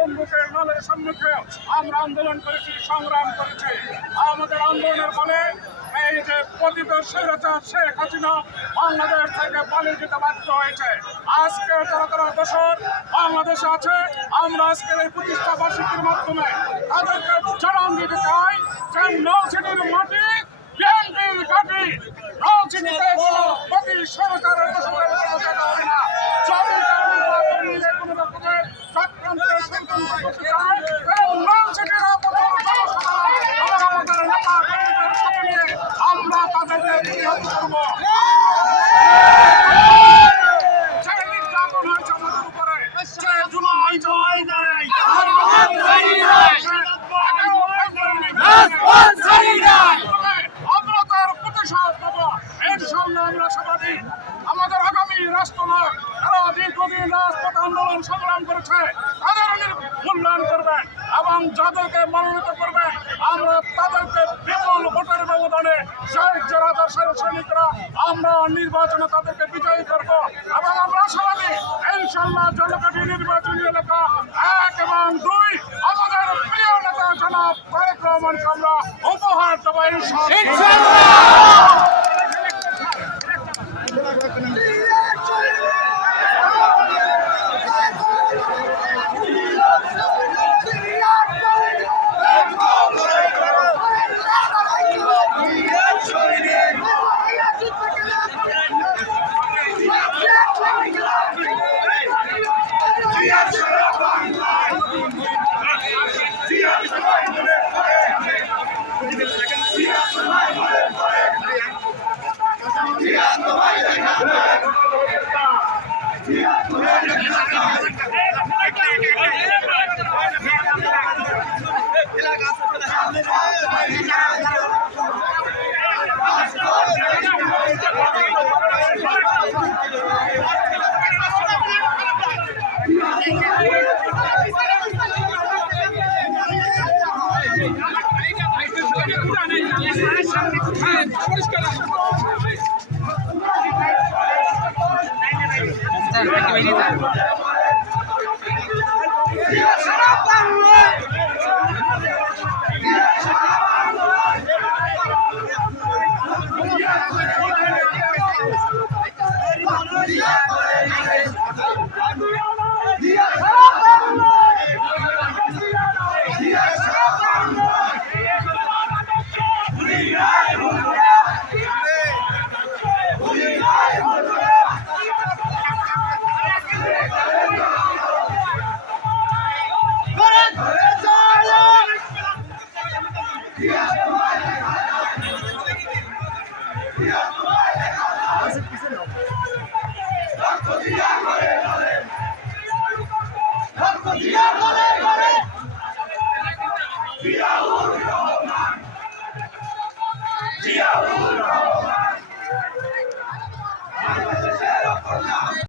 বন্দুকের নলের সম্মুখে আমরা আন্দোলন করেছি, সংগ্রাম করেছি। আমাদের আন্দোলনের ফলে এই যে পতিত স্বৈরাচার শেখ হাসিনা বাংলাদেশ থেকে পালিয়ে যেতে বাধ্য হয়েছে। আজকে তারা বছর বাংলাদেশে আছে। আমরা আজকের এই প্রতিষ্ঠা বার্ষিকীর মাধ্যমে তাদেরকে জানান দিতে চাই যে নৌসিটির মাটি বিএনপির ঘাঁটি। নৌসিটিতে কোনো প্রতি স্বৈরাচারের বসবাস হয় না। যদি নির্বাচন নিয়ে কোনো রকমের চক্রান্তের সংক্রান্ত করতে চায় এবং নৌসিটির আমাদের নেতা কর্মীদের সাথে নিয়ে আমরা তাদেরকে প্রতিহত করব। যে নির্যাতন হয়েছে আমাদের উপরে, যে জুলুম হয়েছে আমরা তার প্রতিশোধ নেব ইনশাআল্লাহ। আমরা সবাই আমাদের আগামী রাষ্ট্রনায়ক তারা দীর্ঘদিন রাজপথ আন্দোলন সংগ্রাম করেছে, তাদের মূল্যায়ন করবেন এবং যাদেরকে মনোনীত করবেন আমরা তাদেরকে বিপুল ভোটের ব্যবধানে শহীদ জনতার সৈনিকরা আমরা নির্বাচনে তাদেরকে বিজয়ী করব এবং আমরা সবাই ইনশাআল্লাহ জনগণের নির্বাচনী এলাকা 1 এবং 2 আমাদের প্রিয় নেতা জনাব তারেক রহমানকে আমরা উপহার দেব ইনশাআল্লাহ। জিয়াউর রহমান